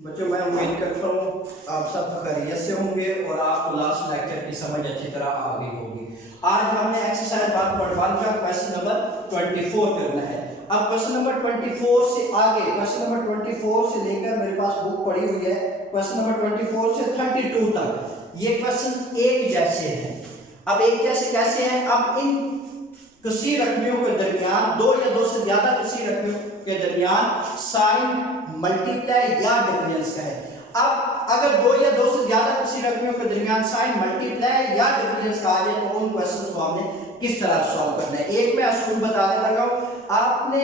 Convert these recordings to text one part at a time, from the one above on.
बच्चों मैं उम्मीद करता हूँ आप सब खैरियत से होंगे और आपको लास्ट लेक्चर की समझ अच्छी तरह आ गई होगी। आज हमने एक्सरसाइज 1.1 का क्वेश्चन नंबर 24 करना है। अब क्वेश्चन नंबर 24 से आगे, क्वेश्चन नंबर 24 से लेकर मेरे पास बुक पड़ी हुई है क्वेश्चन नंबर 24 से 32 तक, ये क्वेश्चन एक जैसे हैं। अब एक जैसे कैसे हैं? अब इन किसी रकमियों के दरमियान, दो या दो से ज्यादा किसी रकमियों के दरमियान साइन मल्टीप्लाई या डिफरेंस का है। अब अगर दो या दो से ज्यादा किसी रकमियों के दरमियान साइन मल्टीप्लाई या डिफरेंस का आ जाए तो उन क्वेश्चंस को हमने किस तरह सॉल्व करना है। एक मैं असूल बताने लगा हूं, आपने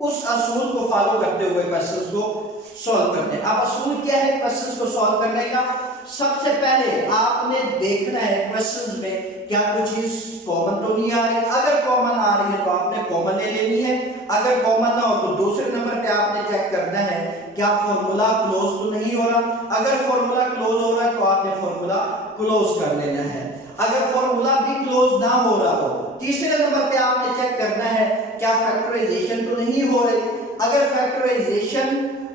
उस असूल को फॉलो करते हुए क्वेश्चंस को सॉल्व करने हैं। अब असूल क्या है क्वेश्चंस को सॉल्व करने का? सबसे पहले आपने देखना है क्वेश्चंस में क्या कुछ चीज कॉमन तो नहीं आ रही। अगर कॉमन आ रही है तो आपने कॉमन ले लेनी है, अगर कॉमन ना हो तो दूसरे नंबर पे आपने चेक करना है क्या फॉर्मूला क्लोज तो नहीं हो रहा। अगर फॉर्मूला क्लोज हो रहा है तो आपने फॉर्मूला क्लोज कर लेना है। अगर फॉर्मूला भी क्लोज ना हो रहा हो, तीसरे नंबर पे आपने चेक करना है क्या फैक्टराइजेशन तो नहीं हो रही। अगर फैक्टराइजेशन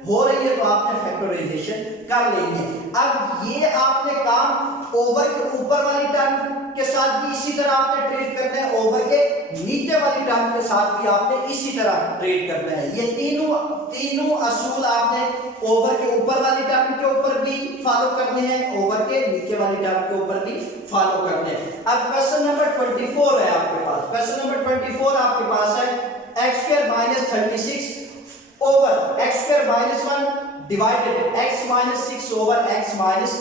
हो रही है तो आपने फैक्टराइजेशन कर लेंगे। अब ये आपने काम ओवर के ऊपर वाली टर्म के साथ भी इसी तरह आपने ट्रीट करना है, ओवर के नीचे वाली टर्म के साथ भी आपने इसी तरह ट्रीट करना है। ये तीनों असूल आपने ओवर के ऊपर वाली टर्म के ऊपर भी फॉलो करने हैं, ओवर के नीचे वाली टर्म के ऊपर भी फॉलो करने हैं। अब क्वेश्चन नंबर 24 है आपके पास। क्वेश्चन नंबर 24 आपके पास है x² - 36 over x² - 1 divided x - 6 over x - 1।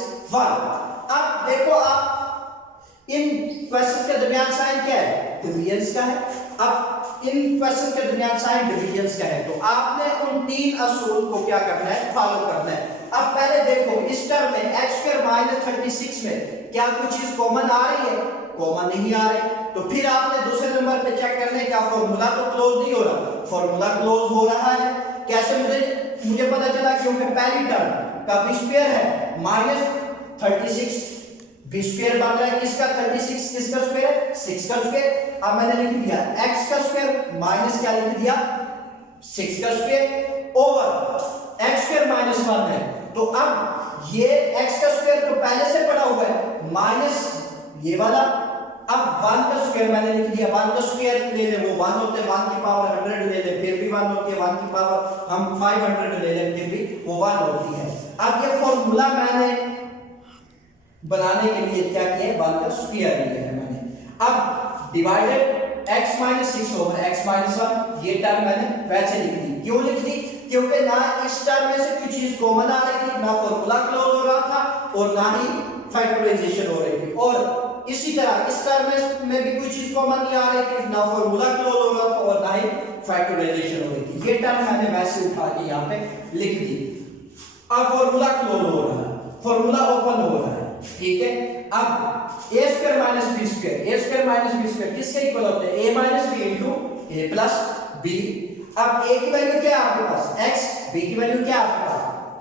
अब देखो आप इन क्वेश्चन के दरमियान साइन क्या है? डिवीजन का है। अब इन क्वेश्चन के दरमियान साइन डिवीजन का है तो आपने उन तीन असूल को क्या करना है? फॉलो करना है। अब पहले देखो इस टर्म में x² - 36 में क्या कुछ चीज कॉमन आ रही है? कॉमन नहीं आ रही। तो फिर आपने दूसरे नंबर पे चेक करना है क्या फॉर्मूला तो क्लोज नहीं हो रहा। फॉर्मूला क्लोज हो रहा है। कैसे मुझे पता चला? क्योंकि पहली टर्म का b स्क्वायर है -36 b स्क्वायर बन रहा है किसका? 36 किसका स्क्वायर? 6 का स्क्वायर। अब मैंने लिख दिया x का स्क्वायर माइनस क्या लिख दिया? 6 का स्क्वायर ओवर x² - 1 है। तो अब ये x का स्क्वायर तो पहले से पड़ा हुआ है माइनस ये वाला। अब 1 का स्क्वायर मैंने लिख दिया, 1 का स्क्वायर ले ले वो 1 होते हैं, 1 की पावर 100 ले ले फिर भी 1 होती है, 1 की पावर हम 500 ले ले फिर भी वो 1 होती है। अब ये फॉर्मूला मैंने बनाने के लिए क्या किया? 1 का स्क्वायर लिया है मैंने। अब डिवाइडेड x - 6 ओवर x - 1 ये टर्म मैंने वैसे लिख दी। क्यों लिख दी? क्योंकि ना इस टर्म में से कोई चीज कॉमन आ रही थी, ना फॉर्मूला क्लोज हो रहा था और ना ही फैक्टराइजेशन हो रही थी। और इसी तरह इस टर्म में भी कोई चीज कॉमन नहीं आ रही थी, ना फॉर्मूला क्लोज हो रहा था और ना ही फैक्टराइजेशन हो रही थी। ये टर्म मैंने वैसे उठा के यहाँ पे लिख दी। अब फॉर्मूला क्लोज हो रहा है, फॉर्मूला ओपन हो रहा है, ठीक है। अब a² - b स्क्वायर किसके इक्वल होते हैं? a - b into a plus b। अब a की वैल्यू क्या है आपके पास? x, b की वैल्यू क्या है आपके पास?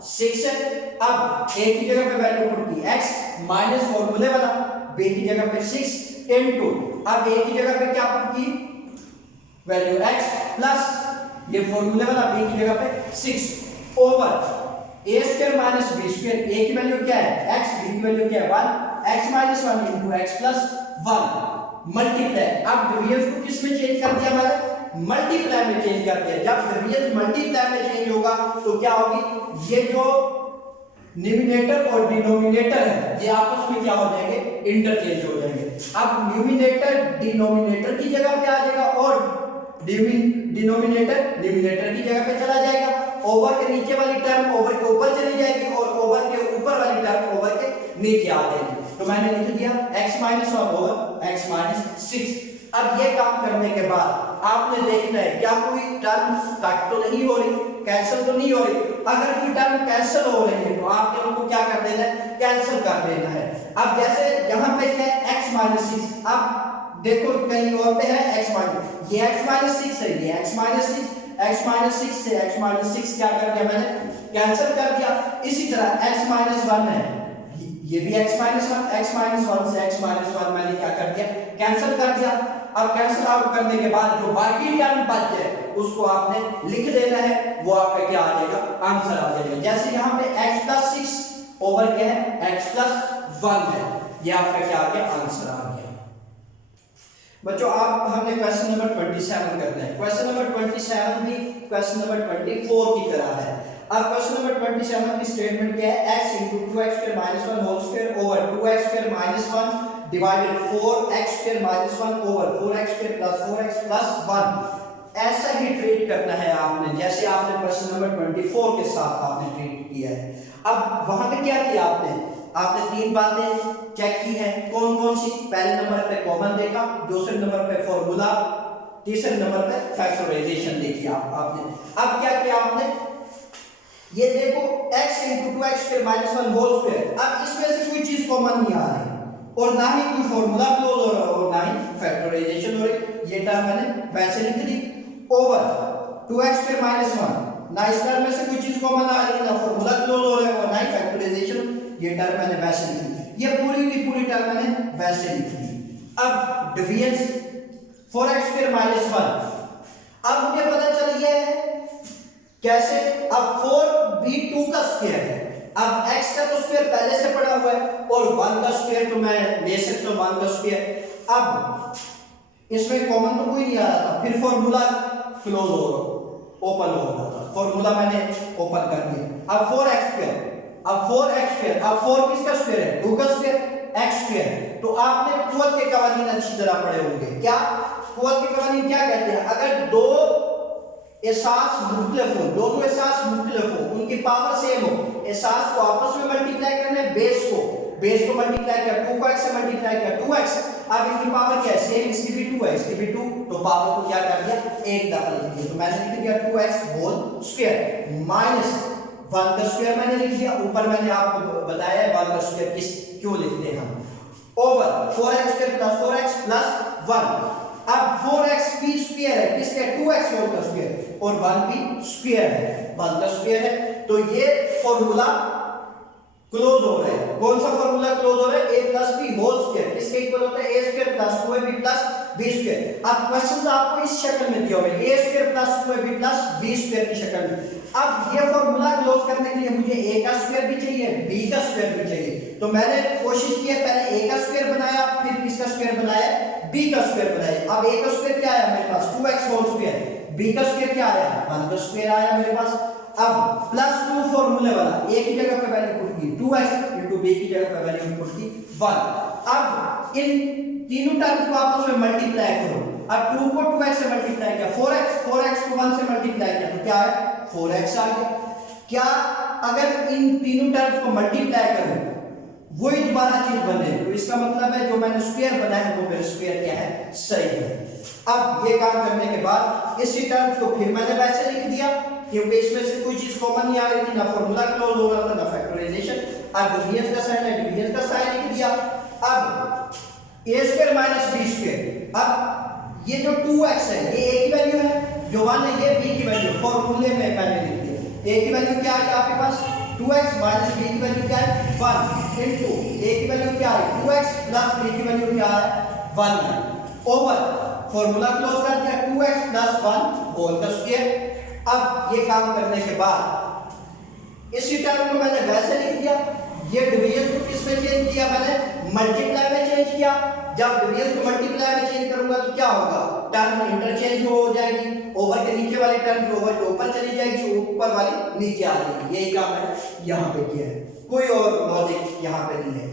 6 है। अब a की जगह पे वैल्यू पुट की x माइनस फॉर्मूले वाला, b की जगह पे 6 इनटू अब a की जगह पे क्या पुट की? वैल्यू x प्लस ये फॉर्मूले वाला b की जगह पे 6 over a² - b square. a की वैल्यू क्या है? x, b की वैल्यू क्या है? 1 x - 1 into x plus 1 multiply. अब डिवीजन को किस में चेंज कर दिया मैंने? मल्टीप्लाई में चेंज कर दिया। जब डिवीजन मल्टीप्लाई में चेंज होगा तो क्या होगी? ये जो न्यूमिनेटर और डिनोमिनेटर है ये आपस में क्या हो जाएंगे? इंटरचेंज हो जाएंगे। अब न्यूमिनेटर डिनोमिनेटर की जगह पे आ जाएगा और डिनोमिनेटर न्यूमिनेटर की जगह पे चला जाएगा। ओवर के नीचे वाली टर्म ओवर के ऊपर चली जाएगी और ओवर के ऊपर वाली टर्म ओवर के नीचे आ जाएगी। तो मैंने लिख दिया x - 1 ओवर x - 6। अब ये काम करने के बाद आपने देखना है क्या कोई टर्म कट तो नहीं हो रही, कैंसिल तो नहीं हो रही। अगर कोई टर्म कैंसिल हो रही है तो आपने उनको क्या कर देना है? कैंसिल कर देना है। अब जैसे यहाँ पे है x - 6, अब देखो कहीं और पे है x - ये x - 6 है, ये x - 6, x - 6 से x - 6 क्या कर दिया मैंने? कैंसिल कर दिया। इसी तरह x - 1 है, ये भी x - 1 से x - 1 मैंने क्या कर दिया? कैंसिल कर दिया। अब कैंसिल आउट करने के बाद जो बाकी टर्म बच जाए उसको आपने लिख देना है, वो आपका क्या आ जाएगा, आंसर आ जाएगा। जैसे यहाँ पे x प्लस 6 ओवर क्या है, x प्लस 1 है, ये आपका क्या आ गया, आंसर आ गया। बच्चों आप हमने क्वेश्चन नंबर 27 करना है। क्वेश्चन नंबर 27 भी क्वेश्चन नंबर 24 की तरह है। अब क्वेश्चन नंबर 27 की स्टेटमेंट क्या है, x into 2x square minus 1 whole square over 2x square minus 1 divided 4x square minus 1 over 4x square plus 4x plus 1। ऐसा ही ट्रीट करना है आपने जैसे आपने क्वेश्चन नंबर 24 के साथ आपने ट्रीट किया है। अब वहां पे क्या किया आपने तीन बातें चेक की है। कौन कौन सी? पहले नंबर पे कॉमन देखा, दूसरे नंबर पे फॉर्मूला, तीसरे नंबर पे फैक्टराइजेशन देखी आपने। अब क्या किया आपने, ये देखो x into 2x square minus 1 whole square। अब इसमें से कोई चीज कॉमन नहीं आ रही और ना ही कोई फॉर्मूला क्लोज हो रहा है और ना ही फैक्टराइजेशन हो रही। ये टर्म मैंने वैसे लिख the over 2x square minus 1, ना इस टर्म में से कोई चीज कॉमन आ रही है, ना फॉर्मूला क्लोज हो रहा है और ना ही फैक्टराइजेशन। ये टर्म मैंने वैसे लिख दी, ये पूरी की पूरी टर्म मैंने वैसे लिख दी। अब डिवीजन 4x square minus 1, अब मुझे पता चल गया है कैसे। अब 4b2 का स्क्वायर है, अब x का तो स्क्वायर पहले से पड़ा हुआ है और 1 का स्क्वायर तो मैं ले सकता हूं 1 का स्क्वायर। अब इसमें कॉमन तो कोई नहीं आ रहा था, फिर फॉर्मूला क्लोज हो ओपन हो रहा था, फॉर्मूला मैंने ओपन कर दिया। अब 4x स्क्वायर, अब 4x स्क्वायर, अब 4 किसका स्क्वायर है, 2 का स्क्वायर, x स्क्वायर। तो आपने कुवत के कवानीन अच्छी तरह पढ़े होंगे। क्या कुवत के कवानीन क्या कहते हैं, अगर दो एहसास मुख्तलिफ हो, दोनों एहसास मुख्तलिफ हो, उनकी पावर सेम हो, एहसास को आपस में मल्टीप्लाई करना है, बेस को मल्टीप्लाई किया, 2 को x से मल्टीप्लाई किया 2x। अब इनकी पावर क्या है, सेम, इसकी भी 2 है इसकी भी 2, तो पावर को क्या कर दिया, एक दफा लिख दिया। तो मैंने लिख दिया 2x होल स्क्वायर माइनस 1 का स्क्वायर मैंने लिख दिया। ऊपर मैंने आपको बताया 1 का स्क्वायर किस क्यों लिखते हैं हम, over 4x square plus 4x plus 1। अब 4x भी स्क्वायर है किसके, 2x होल का स्क्वायर, और 1 भी स्क्वायर है, 1 का स्क्वायर है। तो ये फॉर्मूला क्लोज हो रहा है। कौन सा फॉर्मूला क्लोज हो रहा है, a plus b whole square किसके इक्वल होता है, a square plus 2ab plus b square. अब क्वेश्चंस आपको इस शक्ल में दिया हुआ है, a square plus 2ab plus b square की शक्ल में। अब ये फॉर्मूला क्लोज करने के लिए मुझे a का स्क्वायर भी चाहिए, b का स्क्वायर भी चाहिए। तो मैंने कोशिश की है, पहले a का स्क्वायर बनाया, फिर किसका स्क्वायर बनाया, b का स्क्वायर बनाया। अब a का स्क्वायर क्या आया मेरे पास, 2x होल स्क्वायर, b का स्क्वायर क्या आया, 1 का स्क्वायर आया मेरे पास। अब प्लस 2 फॉर्मूले वाला, a की जगह पे वैल्यू पुट की 2x into b की जगह पे वैल्यू पुट की 1। अब इन तीनों टर्म्स को आपस में मल्टीप्लाई करो। अब 2 को 2x से मल्टीप्लाई किया, 4x को 1 से मल्टीप्लाई किया तो क्या है, 4x आ गया। क्या अगर इन तीनों टर्म्स को मल्टीप्लाई करूं वही दोबारा चीज बने, तो इसका मतलब है जो मैंने स्क्वायर बनाया है वो मेरा स्क्वायर क्या है, सही है। अब ये काम करने के बाद इसी टर्म्स को फिर मैंने वैसे लिख दिया क्योंकि इसमें से कोई चीज कॉमन नहीं आ रही थी, ना फॉर्मूला क्लोज हो रहा था ना फैक्टराइजेशन। अब डिवीजन का साइन है, डिवीजन का साइन लिख दिया। अब a square minus b square, अब ये जो 2x है ये a की वैल्यू है, जो 1 है ये b की वैल्यू, फॉर्मूले में मैंने लिख दिया। a की वैल्यू क्या है आपके पास, 2x माइनस b की वैल्यू क्या है, 1 इनटू a की वैल्यू क्या है, 2x प्लस b की वैल्यू क्या है, 1 है, ओवर फॉर्मूला क्लोज कर दिया 2x प्लस 1 होल का स्क्वायर। अब ये काम करने के बाद इसी टर्म को मैंने वैसे लिख दिया। ये डिवीजन को किस में चेंज किया, मैंने मल्टीप्लाई में चेंज किया। जब डिवीजन को मल्टीप्लाई में चेंज करूंगा तो क्या होगा, टर्म इंटरचेंज हो जाएगी, ओवर के नीचे वाली टर्म ओवर के ऊपर चली जाएगी, ऊपर वाली नीचे आ जाएगी। यही काम है यहाँ पे किया है, कोई और लॉजिक यहाँ पे नहीं है।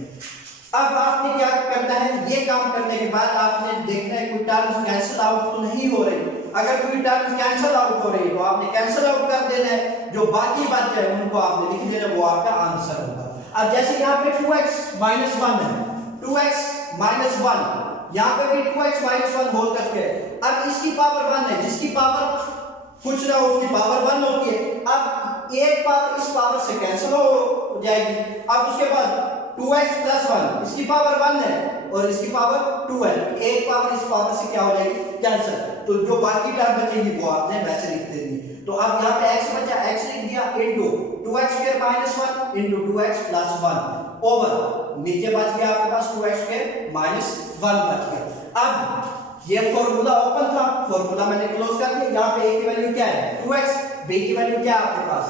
अब आपने क्या करना है, ये काम करने के बाद आपने देखना है कोई टर्म्स कैंसिल आउट तो नहीं हो रही। अगर कोई टर्म कैंसिल आउट हो रही है तो आपने कैंसिल आउट कर देना है, जो बाकी बचे हैं उनको आपने लिख देना, वो आपका आंसर होगा। अब जैसे यहाँ पे 2x माइनस 1 है, 2x माइनस 1, यहाँ पे भी 2x माइनस 1 होल का स्क्वायर। अब इसकी पावर 1 है, जिसकी पावर कुछ ना हो उसकी पावर 1 होती है। अब एक पावर इस पावर से कैंसिल हो जाएगी। अब उसके बाद 2x प्लस 1, इसकी पावर 1 है और इसकी पावर 2 है, एक पावर इस पावर से क्या हो जाएगी, कैंसिल। तो जो बाकी टर्म बचेगी वो आपने वैसे लिख देनी। तो अब यहाँ पे x बचा, x लिख दिया into 2x square minus 1 into 2x plus 1 over नीचे बच गया आपके पास 2x स्क्वायर माइनस 1 बच गया। अब ये फॉर्मूला ओपन था, फॉर्मूला मैंने क्लोज कर दिया। यहाँ पे a की वैल्यू क्या है 2x, b की वैल्यू क्या है आपके पास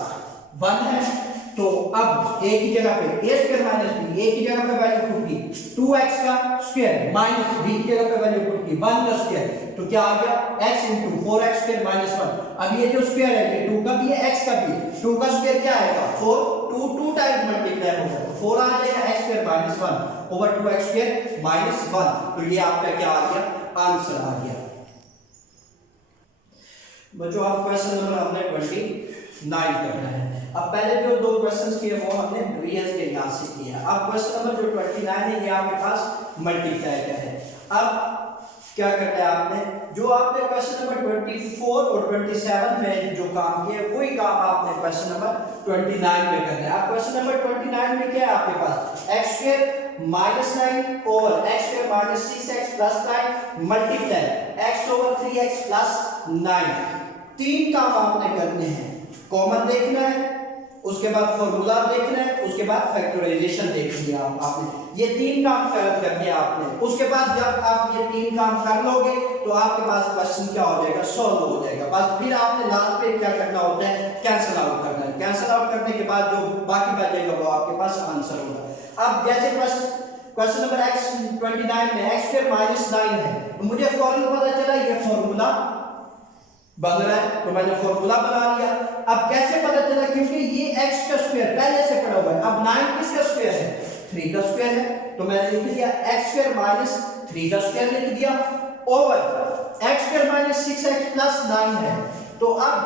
1 है। तो अब a की जगह पे a square minus b, a की जगह पे वैल्यू पुट की 2x का स्क्वायर माइनस b की जगह पे वैल्यू पुट की 1 का स्क्वायर, तो क्या आ गया x into 4x square minus 1। अब ये जो स्क्वायर है ये 2 का भी है x का भी है, 2 का स्क्वायर क्या आएगा 4, 2 टाइम्स मल्टीप्लाई होगा तो 4 आ जाएगा x square minus 1 over 2x square minus 1। तो ये आपका क्या आ गया आंसर आ गया। बच्चों आप क्वेश्चन नंबर हमने 29 करना है। अब पहले जो दो क्वेश्चंस किए वो हमने डिवीजन के लिहाज से किए हैं। अब क्वेश्चन नंबर जो 29 है ये आपके पास मल्टीप्लाई का है। अब क्या करना है आपने, जो आपने क्वेश्चन नंबर 24 और 27 में जो काम किया वही काम आपने क्वेश्चन नंबर 29 में करना है। अब क्वेश्चन नंबर 29 में क्या है आपके पास x square minus 9 over x square minus 6x plus 9 multiply x over 3x plus 9। तीन काम आपने करने हैं, कॉमन देखना है, उसके बाद फॉर्मूला देखना है, उसके बाद फैक्टराइजेशन देखनी है आपने। ये तीन काम करके आपने, उसके बाद जब आप ये तीन काम कर लोगे तो आपके पास क्वेश्चन क्या हो जाएगा सॉल्व हो जाएगा। बस फिर आपने लास्ट पे क्या करना होता है कैंसिल आउट करना है। कैंसिल आउट करने के बाद जो बाकी बचेगा वो आपके पास आंसर होगा। अब जैसे क्वेश्चन नंबर x29 में x स्क्वायर माइनस 9 है, तो मुझे फौरन पता चला ये फॉर्मूला बन रहा है तो मैंने फॉर्मूला बना लिया। अब कैसे पता चला, क्योंकि ये x का स्क्वायर पहले से पड़ा हुआ है। अब 9 किसका स्क्वायर है 3 का स्क्वायर है, तो मैंने लिख दिया x स्क्वायर माइनस 3 का स्क्वायर लिख दिया over x square minus 6x plus 9 है। तो अब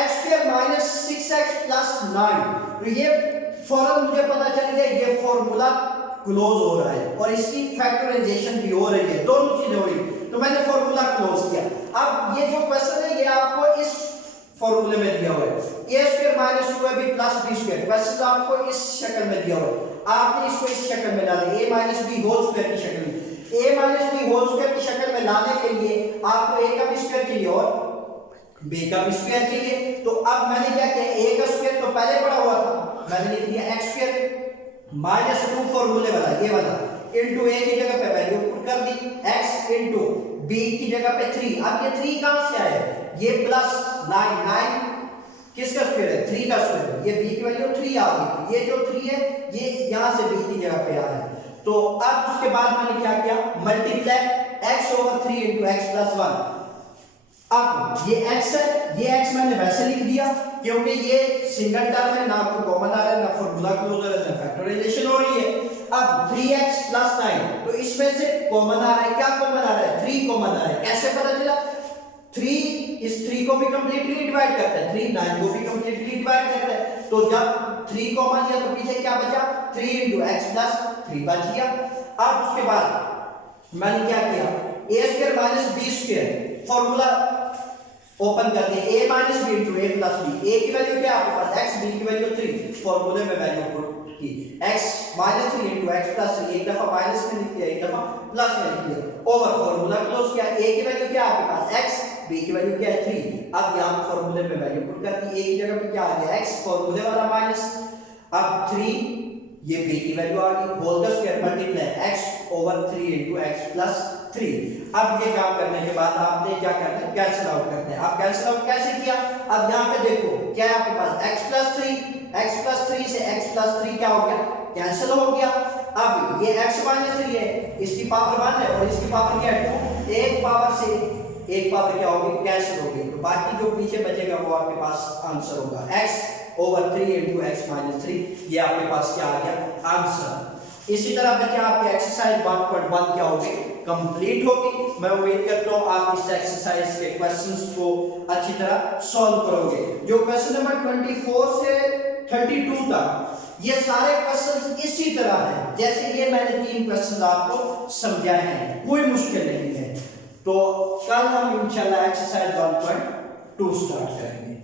x square minus 6x plus 9, तो ये फौरन मुझे पता चल गया ये फॉर्मूला क्लोज हो रहा है और इसकी फैक्टराइजेशन भी हो रही है, दोनों चीजें हो रही, तो मैंने फॉर्मूला क्लोज किया। अब ये जो क्वेश्चन है ये आपको इस फॉर्मूले में दिया हुआ है a square minus 2ab plus b square. Question आपको इस शक्ल में दिया हुआ है, आपने इसको इस शक्ल में डाला a minus b whole square की शक्ल में। a minus b whole square की शक्ल में लाने के लिए आपको a का भी स्क्वायर चाहिए और b का भी स्क्वायर चाहिए। तो अब मैंने क्या किया, a का स्क्वायर तो पहले पड़ा हुआ था, मैंने लिख दिया x स्क्वायर माइनस 2 फॉर्मूले वाला ये वाला इनटू a की जगह पे वैल्यू पुट कर दी x इनटू b की जगह पे 3। अब ये 3 कहां से आया, ये प्लस 9 किसका स्क्वायर है 3 का स्क्वायर, ये b की वैल्यू 3 आ गई। ये जो 3 है ये यहां से b की जगह पे आ रहा है। तो अब उसके बाद मैंने क्या किया multiply x over 3 into x plus 1। अब ये x है, ये x मैंने वैसे लिख दिया क्योंकि ये सिंगल टर्म है, ना तो कॉमन आ रहा है ना फॉर्मूला क्लोज हो रहा है, फैक्टराइजेशन हो रही है। अब 3x प्लस 9, तो इसमें से कॉमन आ रहा है, क्या कॉमन आ रहा है 3 कॉमन आ रहा है। कैसे पता चला, 3 इस 3 को भी कंप्लीटली डिवाइड करता है, 3 9 को भी कंप्लीटली डिवाइड करता है। तो जब 3 कॉमन लिया तो पीछे क्या बचा 3 into x प्लस 3 बच गया। अब उसके बाद मैंने क्या किया a square minus b square formula open कर दिया a minus b into a plus b। a की वैल्यू क्या है आपके पास x, b की वैल्यू 3, फॉर्मूले में वैल्यू पुट की x minus 3 into x plus 3, एक दफा माइनस में लिख दिया एक दफा प्लस में लिख दिया ओवर फॉर्मूला क्लोज किया। a की वैल्यू क्या है आपके पास x, b की वैल्यू क्या है 3। अब यहां पे फॉर्मूले में वैल्यू पुट कर दी, a की जगह पे क्या आ गया x फॉर्मूले वाला माइनस, अब 3 ये b की वैल्यू आ गई होल का square multiply x over 3 into x plus 3। अब ये काम करने के बाद आपने क्या करना है कैंसिल आउट करना है। अब कैंसिल आउट कैसे किया, अब यहां पे देखो क्या है आपके पास x प्लस 3 से x प्लस 3 क्या हो गया कैंसिल हो गया। अब ये x माइनस 3 है, इसकी पावर 1 है और इसकी पावर क्या है 2, एक पावर से एक पावर क्या होगी कैंसिल हो गई। तो बाकी जो पीछे बचेगा वो आपके पास आंसर होगा x over 3 into x minus 3, ये आपके पास क्या आ गया आंसर। इसी तरह बच्चे आपकी एक्सरसाइज 1.1 क्या होगी कंप्लीट होगी। मैं उम्मीद करता हूं आप इस एक्सरसाइज के क्वेश्चंस को अच्छी तरह सॉल्व करोगे। जो क्वेश्चन नंबर 24 से 32 तक ये सारे क्वेश्चंस इसी तरह हैं जैसे ये मैंने 3 क्वेश्चंस आपको समझाए हैं, कोई मुश्किल नहीं है। तो कल हम इंशाल्लाह एक्सरसाइज 1.2 स्टार्ट करेंगे।